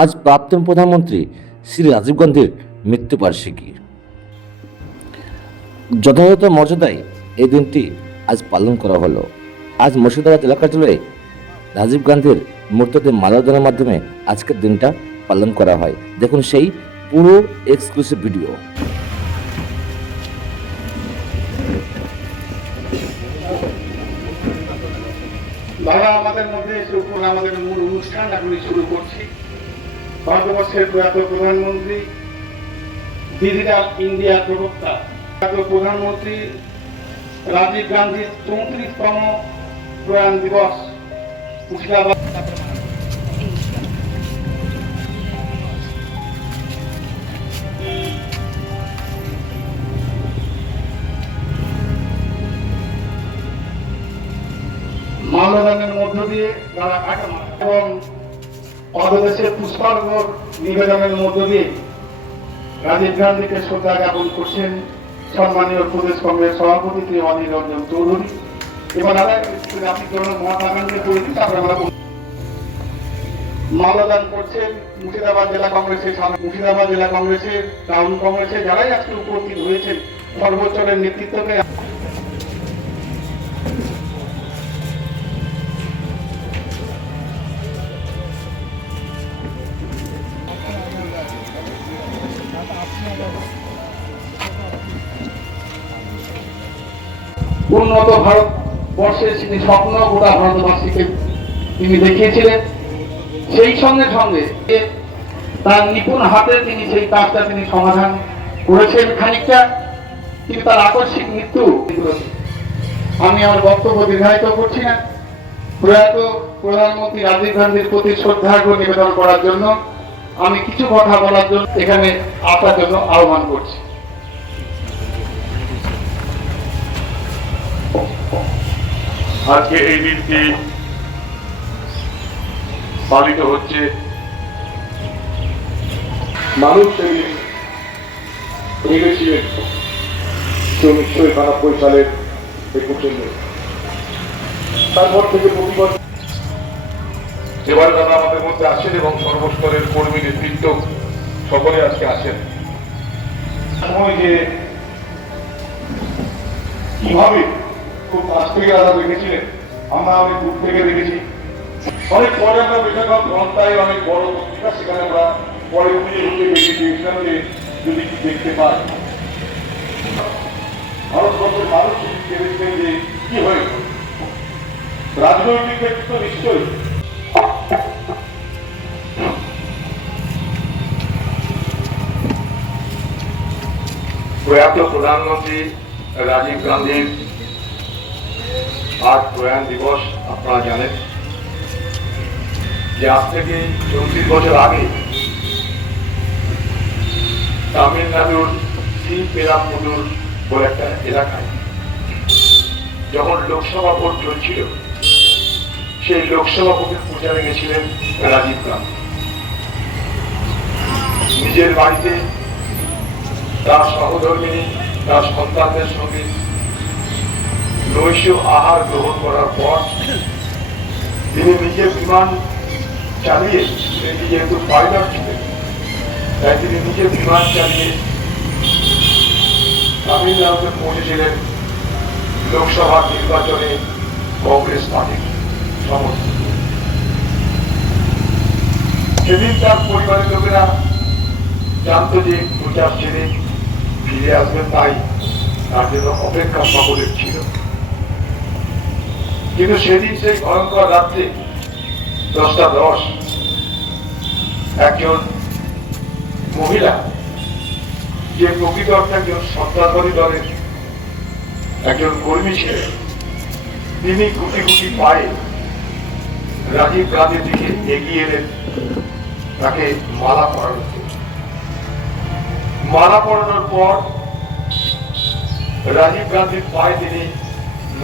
আজ প্রাক্তন প্রধানমন্ত্রী শ্রী রাজীব গান্ধীর মৃত্যুবার্ষিকী যথাযথ মর্যাদায় এই দিনটি আজ পালন করা হলো। আজ মুর্শিদাবাদ এলাকা জুড়ে রাজীব গান্ধীর মূর্তিতে মালাদানের মাধ্যমে আজকের দিনটা পালন করা হয়। দেখুন সেই পুরো এক্সক্লুসিভ ভিডিও বাবা, আমাদের মধ্যে আমাদের মূল অনুষ্ঠান এখনই শুরু করছি। ভারতবর্ষের প্রয়াত প্রধানমন্ত্রী ডিজিটাল ইন্ডিয়া প্রবক্তা, প্রয়াত প্রধানমন্ত্রী রাজীব গান্ধীর চৌত্রিশতম প্রয়াণ দিবস, মুর্শিদাবাদ। মাল্যদানের মধ্য দিয়ে তারা এবং অধদেশে পুষ্পার্ঘ নিবেদনের মধ্য দিয়ে রাজীব গান্ধীকে শ্রদ্ধা জ্ঞাপন করছেন সম্মানীয় প্রদেশ কংগ্রেস সভাপতি শ্রী অনিল রঞ্জন চৌধুরী এবার আপনি কোনো মহাত্মা গান্ধী বলছি তারপরে আমরা বলব। মাল্যদান করছেন মুর্শিদাবাদ জেলা কংগ্রেসের মুর্শিদাবাদ জেলা কংগ্রেসের টাউন কংগ্রেসের যারাই আজকে উপস্থিত হয়েছেন সর্বোচ্চের নেতৃত্বকে উন্নত ভারতবর্ষের তিনি স্বপ্ন, গোটা ভারতবাসীকে তিনি দেখিয়েছিলেন। সেই সঙ্গে সঙ্গে তার নিপুণ হাতে তিনি সেই কাজটা তিনি সমাধান করেছেন খানিকটা, কিন্তু তার আকস্মিক মৃত্যু আমি আমার বক্তব্য দীর্ঘায়িত করছি না। প্রয়াত প্রধানমন্ত্রী রাজীব গান্ধীর প্রতি শ্রদ্ধার্ঘ নিবেদন করার জন্য আমি কিছু কথা বলার জন্য এখানে আসার জন্য আহ্বান করছি। আজকে এই দিনটি পালিত হচ্ছে। মানুষ একুশে তারপর থেকে এবার আমাদের মধ্যে আসেন এবং সর্বস্তরের কর্মী, নেতৃত্ব, সকলে আজকে আসেন। সময় যে কীভাবে খুব কাছ থেকে তারা দেখেছিলেন আমরা অনেক দূর থেকে দেখেছি। অনেক পরে আমরা বিশাখাম গ্রন্থায় অনেক বড় পত্রিকা সেখানে আমরা পরে উঠে দেখে দিয়েছিলাম যে যদি দেখতে পাই। ভারতবর্ষের মানুষ ভেবেছিলেন যে কি হয়ে, রাজনৈতিক ব্যক্তিত্ব নিশ্চয়ই। প্রয়াত প্রধানমন্ত্রী রাজীব গান্ধীর আজ প্রয়াণ দিবস আপনারা জানেন। যে আজ থেকে চৌত্রিশ বছর আগে তামিলনাড়ুর শ্রীপেরামপুদুর বলে একটা এলাকায় যখন লোকসভা ভোট চলছিল, সেই লোকসভা ভোটের প্রচারে গেছিলেন রাজীব গান্ধী। নিজের বাড়িতে তার সহধর্মিনী, তার সন্তানদের সঙ্গে নৈশ আহার গ্রহণ করার পর তিনি নিজে বিমান চালিয়ে তিনি যেহেতু পাইলট ছিলেন, তাই তিনি নিজে বিমান চালিয়ে তামিলনাড়ুতে পৌঁছেছিলেন লোকসভা নির্বাচনে কংগ্রেস পার্টির সমর্থন সেদিন তার পরিবারের লোকেরা জানতো যে প্রচার ছেড়ে ফিরে আসবেন, তাই তার জন্য অপেক্ষা সকলের ছিল। কিন্তু সেদিন সেই ভয়ঙ্কর রাত্রে, দশটা দশ, একজন মহিলা, যে প্রকৃত অর্থে একজন সন্ত্রাসবাদী দলের একজন কর্মী ছিলেন, তিনি গুটি গুটি পায়ে রাজীব গান্ধীর দিকে এগিয়ে এলেন তাকে মালা পরানো মালা পড়ানোর পর রাজীব গান্ধীর পায়ে তিনি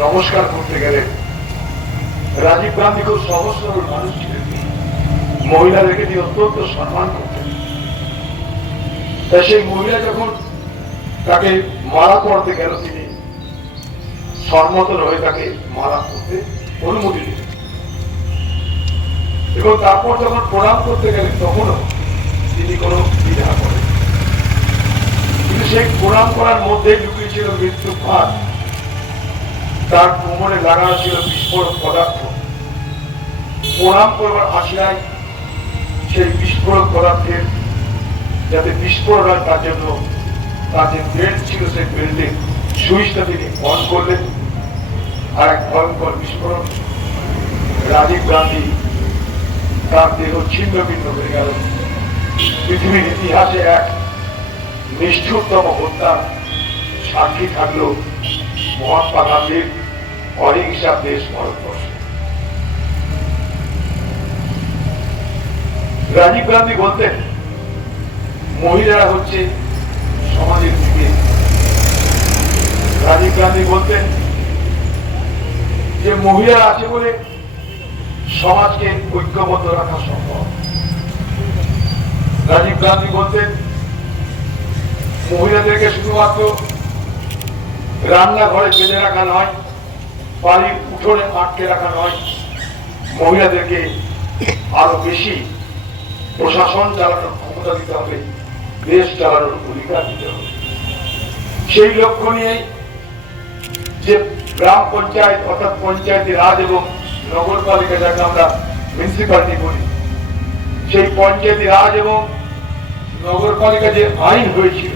নমস্কার করতে গেলেন। রাজীব গান্ধী খুব সহজ সরল মানুষ ছিলেন। মহিলাদেরকে তিনি অত্যন্ত সম্মান করতেন। তাই সেই মহিলা যখন তাকে মালা পড়তে গেল, তিনি সম্মত হয়ে তাকে মালা করতে অনুমতি দিলেন। এবং তারপর যখন প্রণাম করতে গেলেন, তখনও তিনি কোনো দ্বিধা করেন কিন্তু সেই প্রণাম করার মধ্যে লুকিয়ে ছিল মৃত্যু ফাঁদ তার কোমরে লাগানো ছিল বিস্ফোরক পদার্থ। প্রণাম করবার আশায় সেই বিস্ফোরক পদার্থের যাতে বিস্ফোরণ হয় তার জন্য তার যে বেল্ট ছিল সেই বেল্টের সুইচটা তিনি অন করলেন। আর এক ভয়ঙ্কর বিস্ফোরণ রাজীব গান্ধী তার দেহ ছিন্ন ভিন্ন হয়ে গেল। পৃথিবীর ইতিহাসে এক নিষ্ঠুরতম হত্যার সাক্ষী থাকল মহাত্মা গান্ধীর অহিংসা দেশ ভারতবর্ষ। রাজীব গান্ধী বলতেন মহিলারা হচ্ছে সমাজের দিকে। রাজীব গান্ধী বলতেন যে মহিলা আছে বলে সমাজকে ঐক্যবদ্ধ রাখা সম্ভব। রাজীব গান্ধী বলতেন মহিলাদেরকে শুধুমাত্র রান্নাঘরে বেঁধে রাখা নয়, বাড়ির উঠোনে আটকে রাখা নয়, মহিলাদেরকে আরও বেশি প্রশাসন চালানোর ক্ষমতা দিতে হবে, দেশ চালানোর অধিকার দিতে হবে। সেই লক্ষ্য নিয়েই যে গ্রাম পঞ্চায়েত অর্থাৎ পঞ্চায়েতি রাজ এবং নগরপালিকা যাকে আমরা মিউনিসিপালিটি বলি, সেই পঞ্চায়েতি রাজ এবং নগরপালিকা যে আইন হয়েছিল,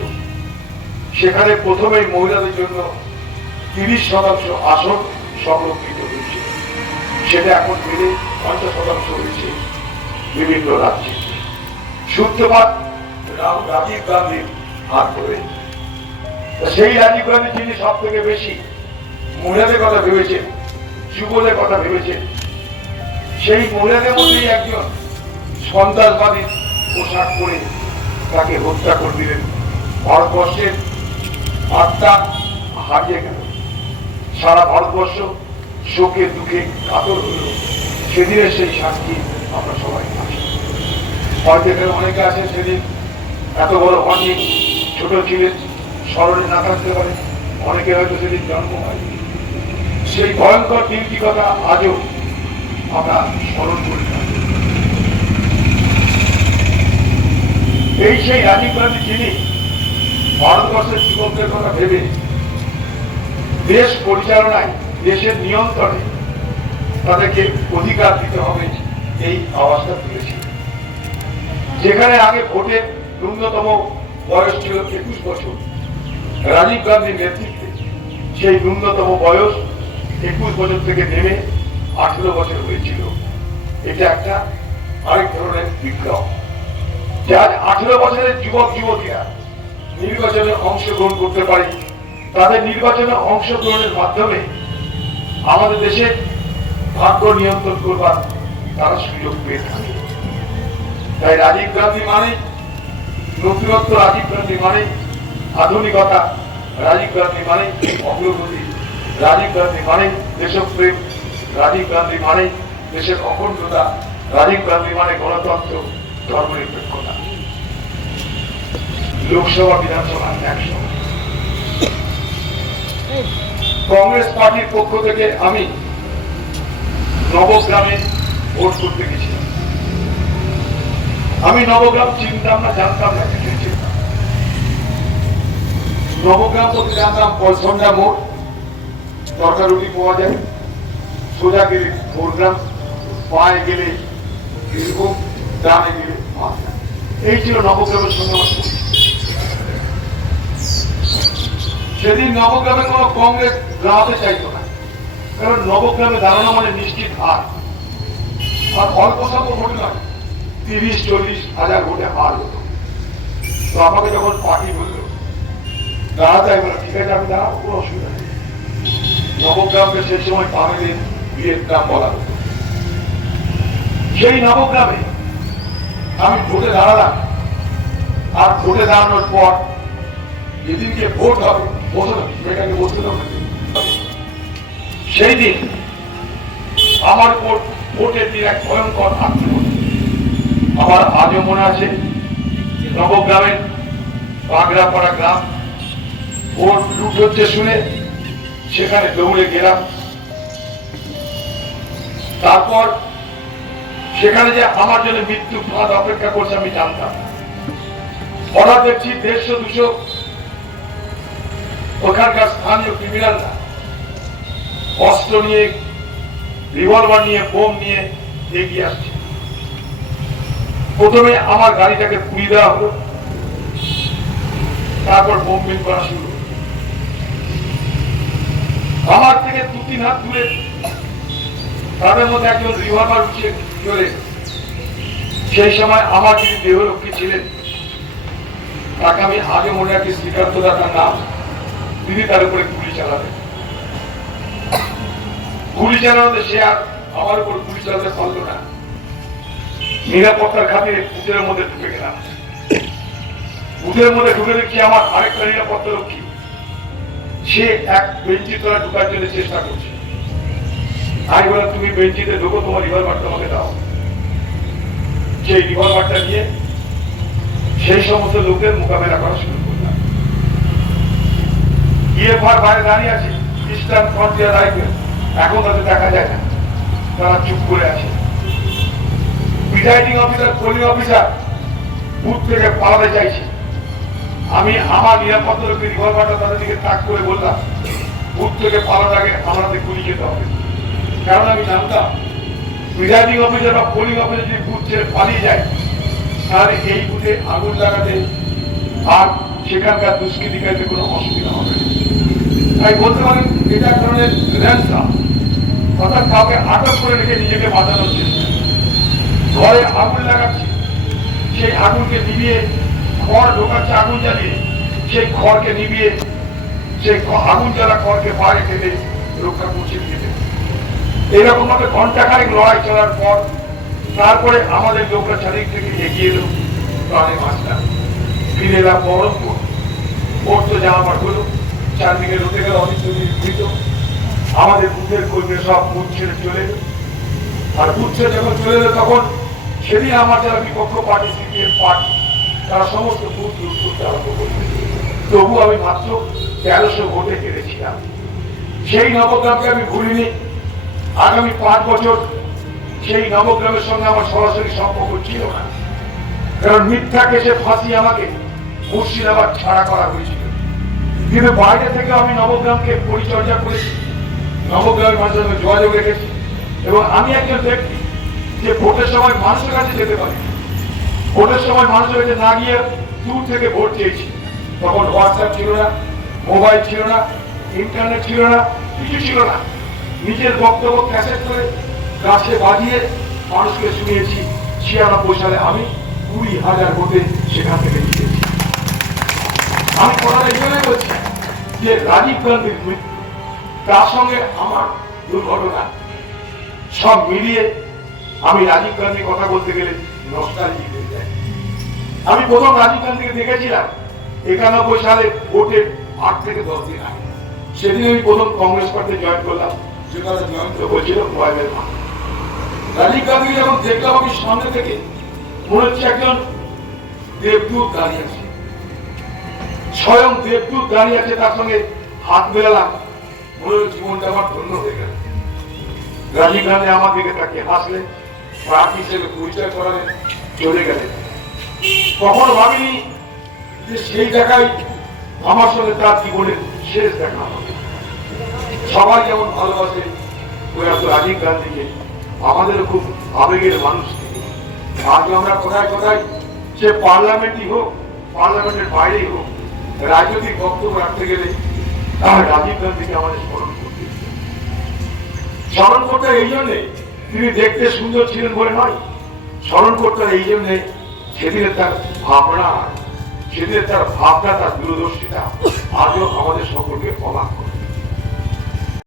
সেখানে প্রথমেই মহিলাদের জন্য তিরিশ শতাংশ আসন সংরক্ষিত হয়েছে সেটা এখন বেড়ে পঞ্চাশ শতাংশ হয়েছে বিভিন্ন রাজ্যে। সূত্রপাত রাজীব গান্ধীর হাত ধরে। সেই রাজীব গান্ধী যিনি সব থেকে বেশি মহিলাদের কথা ভেবেছেন যুবদের কথা ভেবেছেন, সেই মহিলাদের মধ্যেই একজন সন্ত্রাসবাদী পোশাক পরে তাকে হত্যা করে দিলেন। ভারতবর্ষের আত্মা হারিয়ে গেল। সারা ভারতবর্ষ শোকে, দুঃখে কাতর হল। সেদিনের সেই সাক্ষী আমরা সবাই আছি হয়তো অনেকে আছেন সেদিন এত বড় হননি ছোট ছিলেন স্মরণে না থাকতে পারে। অনেকে হয়তো সেদিন জন্ম হয়নি। সেই ভয়ঙ্কর দিনটি কথা আজও আমরা স্মরণ করি এই সেই রাজীব গান্ধী যিনি ভারতবর্ষের যুবকদের কথা ভেবে দেশ পরিচালনায়, দেশের নিয়ন্ত্রণে তাদেরকে অধিকার দিতে হবে, এই আওয়াজটা তুলেছিল। যেখানে আগে ভোটে ন্যূনতম বয়স ছিল একুশ বছর। রাজীব গান্ধীর নেতৃত্বে সেই ন্যূনতম বয়স একুশ বছর থেকে নেমে আঠেরো বছর হয়েছিল। এটা একটা আরেক ধরনের বিপ্লব যার আঠেরো বছরের যুবক, যুবতীরা নির্বাচনে অংশগ্রহণ করতে পারে, তাদের নির্বাচনে অংশগ্রহণের মাধ্যমে আমাদের দেশে ভাগ্য নিয়ন্ত্রণ করবার তারা সুযোগ পেয়ে থাকে। তাই রাজীব গান্ধী মানে নতুনত্ব রাজীব গান্ধী মানে আধুনিকতা রাজীব গান্ধী মানে অগ্রগতি রাজীব গান্ধী মানে দেশপ্রেম রাজীব গান্ধী মানে দেশের অখণ্ডতা রাজীব গান্ধী মানে গণতন্ত্র ধর্মনিরপেক্ষতা। লোকসভা, বিধানসভা একসঙ্গে কংগ্রেস পার্টির পক্ষ থেকে আমি নবগ্রামে ভোট করতে গেছিলাম। আমি নবগ্রাম চিনতাম না, জানতাম না, কিছুই চিনতাম নবগ্রাম বলতে জানতাম পলসন্ডা মোড় তরকার রুটি পাওয়া যায়। সোজা গেলে ভোরগ্রাম, পায়ে গেলে বীরভূম ডানে গেলে এই ছিল নবগ্রামের সঙ্গে আমার সেদিন নবগ্রামে কোনো কংগ্রেস দাঁড়াতে চাইতো না। কারণ নবগ্রামে দাঁড়ানো মানে নিশ্চিত হার আর অল্প ভোট নয় তিরিশ চল্লিশ হাজার ভোটে হার হতো। তো আমাকে যখন পার্টি বলল দাঁড়াতে বললাম, ঠিক আছে আমি দাঁড়াবো কোনো অসুবিধা নেই। নবগ্রামকে সেই সময় তামিলের ভিয়েতনাম বলা হতো। সেই নবগ্রামে আমি ভোটে দাঁড়ালাম। আর ভোটে দাঁড়ানোর পর যেদিনকে ভোট হবে বসে না মেয়েটাকে বসতে হবে সেই দিন আমার ভোটের দিন এক ভয়ঙ্কর আক্রমণ। আমার আজও মনে আছে নবগ্রামের বাগড়াপাড়া গ্রাম। ভোট লুট হচ্ছে শুনে সেখানে দৌড়ে গেলাম। তারপর সেখানে যে আমার জন্য মৃত্যু ফাঁদ অপেক্ষা করছে আমি জানতাম। হঠাৎ দেখছি দেড়শো, দুশো ওখানকার স্থানীয় ক্রিমিনালরা অস্ত্র নিয়ে রিভলভার নিয়ে, বোম নিয়ে এগিয়ে আসছে। প্রথমে আমার গাড়িটাকে পুড়িয়ে দেওয়া হলো। তারপর বোমবিল করা শুরু। আমার থেকে দু তিন হাত দূরে, তাদের মধ্যে একজন রিভলভার উঠে চলে সেই সময় আমার যিনি দেহরক্ষী ছিলেন, তাকে আমি আগে মনে রাখি শ্রীকান্ত দাতার নাম তিনি তার উপরে গুলি চালাবেন গুলি চালানোতে সে আর আমার উপর গুলি চালাতে পারল না। নিরাপত্তার খাতিরে বুথের মধ্যে ঢুকে গেলাম। বুথের মধ্যে ঢুকে দেখি আমার আরেকটা নিরাপত্তা রক্ষী। সে এক বেঞ্চি তলা ঢুকার জন্য চেষ্টা করছে। আমি বললাম তুমি বেঞ্চিতে ঢুকো, তোমার রিভলভারটা আমাকে দাও। সেই রিভলভারটা নিয়ে সেই সমস্ত লোকদের মোকাবেলা করা শুরু করলাম। ইএফআর বাইরে দাঁড়িয়ে আছে, ইস্টার্ন ফ্রন্টিয়ার রাইফেল। এখন তাদের দেখা যায় না। তারা চুপ করে আছে। Presiding officer polling officer booth থেকে পালাতে চাইছে। আমি আমার নিরাপত্তা রক্ষী রিভলভারটা তাদের দিকে তাক করে বললাম বুথ থেকে পালার আগে আমাদের গুলি যেতে হবে। কারণ আমি জানতাম প্রিজাইডিং অফিসার বা পোলিং অফিসার যদি বুথ ছেড়ে পালিয়ে যায়, তাহলে এই বুথে আগুন লাগাতে আর সেখানকার দুষ্কৃতিকারীদের কোনো অসুবিধা হবে তাই বলতে পারেন, এটা ধরনের অর্থাৎ কাউকে আটক করে রেখে নিজেকে বাঁচানোর চেষ্টা। ঘরে আগুন লাগাচ্ছে। সেই আগুনকে নিবিয়ে খড় ঢোকাচ্ছে আগুন জ্বালিয়ে। সেই খড়কে নিভিয়ে সেই আগুন জ্বালা খড়কে বাইরে ফেলে রক্ষা করছে দিতে এরকম ভাবে ঘণ্টা খানিক লড়াই চলার পর তারপরে আমাদের লোকরা চারিদিক থেকে এগিয়ে এলো প্রাণে বাঁচলাম ফিরে এলাম বহরমপুর। পড়তো জামা পাট হলো। চারদিকে রোদে গেল অনেক আমাদের বুথের কর্মীরা সব বুথ ছেড়ে চলে আর বুথ ছেড়ে যখন চলে এলো তখন সেদিন আমার যারা বিপক্ষ পার্টি সিপিএম পার্টি তারা সমস্ত বুথ লুট করতে আরম্ভ করবে তবু আমি মাত্র তেরোশো ভোটে হেরেছিলাম। সেই নবগ্রামকে আমি ভুলিনি। আগামী পাঁচ বছর সেই নবগ্রামের সঙ্গে আমার সরাসরি সম্পর্ক ছিল না। কারণ মিথ্যা কেসে ফাঁসি আমাকে মুর্শিদাবাদ ছাড়া করা হয়েছিল। কিন্তু বাইরে থেকে আমি নবগ্রামকে পরিচর্যা করেছি। নবগ্রামের সঙ্গে যোগাযোগ রেখেছি। এবং আমি একজন ব্যক্তি যে ভোটের সময় মানুষের কাছে যেতে পারি। ভোটের সময় মানুষের কাছে না গিয়ে দূর থেকে ভোট চেয়েছি। তখন হোয়াটসঅ্যাপ ছিল না মোবাইল ছিল না ইন্টারনেট ছিল না, কিছু ছিল না। নিজের বক্তব্য ক্যাসেট করে গাছে বাজিয়ে মানুষকে শুনিয়েছি, ছিয়ানব্বই সালে আমি কুড়ি হাজার ভোটে সেখান থেকে জিতেছি। আমি কথাটা এই জন্যই বলছি যে রাজীব গান্ধীর তার সঙ্গে আমার দুর্ঘটনা, সব মিলিয়ে আমি রাজীব গান্ধীর কথা বলতে গেলে নস্টালজি হয়ে যায়। আমি প্রথম রাজীব গান্ধীকে দেখেছিলাম, একানব্বই সালে ভোটের আট থেকে দশ দিন আগে। সেদিন আমি প্রথম কংগ্রেস পার্টি জয়েন করলাম যেখানে জয়ন্ত বলছিল রাজীব গান্ধী যখন দেখলাম আমি সামনে থেকে, মনে হচ্ছে একজন দেবদূত দাঁড়িয়ে আছে। স্বয়ং দেবদূত দাঁড়িয়ে আছে, তার সঙ্গে হাত মেলালাম। মনে হলো জীবনটা আমার ধন্য হয়ে গেল। রাজীব গান্ধী আমার দিকে তাকিয়ে হাসলেন। প্রার্থী হিসেবে পরিচয় চলে গেলেন ভাবিনি যে সেই জায়গায় আমার সঙ্গে তার জীবনের শেষ দেখা হবে। সবাই যেমন ভালোবাসে রাজীব গান্ধীকে খুব আবেগের মানুষ আজ আমরা কোথায় কোথায়, সে পার্লামেন্টই হোক, পার্লামেন্টের বাইরেই হোক, রাজনৈতিক বক্তব্য রাখতে গেলে রাজীব গান্ধীকে আমাদের স্মরণ করতে স্মরণ করতে এই জন্যে তিনি দেখতে সুন্দর ছিলেন বলে নয়। স্মরণ করতেন এই জন্যে সেদিনে তার ভাবনা সেদিনে তার ভাবনা তার দূরদর্শিতা। আজও আমাদের সকলকে অবাক।